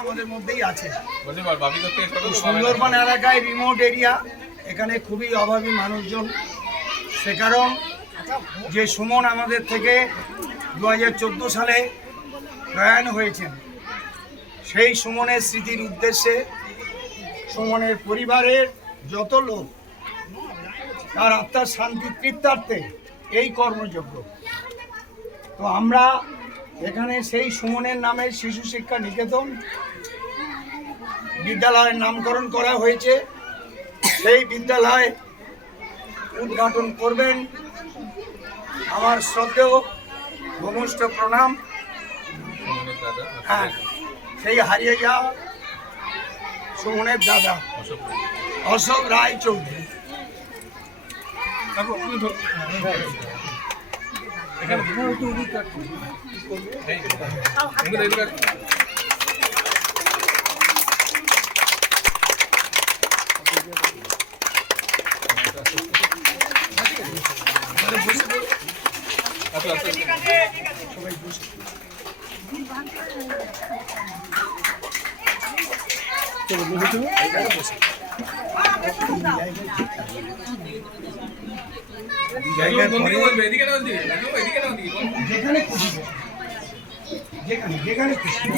আমাদের মধ্যেই আছে। সুন্দরবন এলাকায় রিমোট এরিয়া, এখানে খুবই অভাবী মানুষজন। সে কারণ যে সুমন আমাদের থেকে 2014 সালে প্রয়াণ হয়েছেন, সেই সুমনের স্মৃতির উদ্দেশ্যে সুমনের পরিবারের যত লোক তার আত্মার শান্তি তৃপ্তার্থে এই কর্মযজ্ঞ। তো আমরা এখানে সেই সুমনের নামে শিশু শিক্ষা নিকেতন বিদ্যালয়ের নামকরণ করা হয়েছে। সেই বিদ্যালয় উদ্ঘাটন করবেন আমার শ্রদ্ধেয় ভূমিষ্ঠ প্রণাম, হ্যাঁ, সেই হারিয়ে যাওয়া সুমনের দাদা অশোক রায় চৌধুরী। যেখানে খুশি, যেখানে খুশি।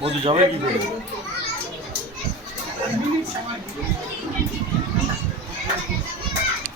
বলতে যাবে কি করে?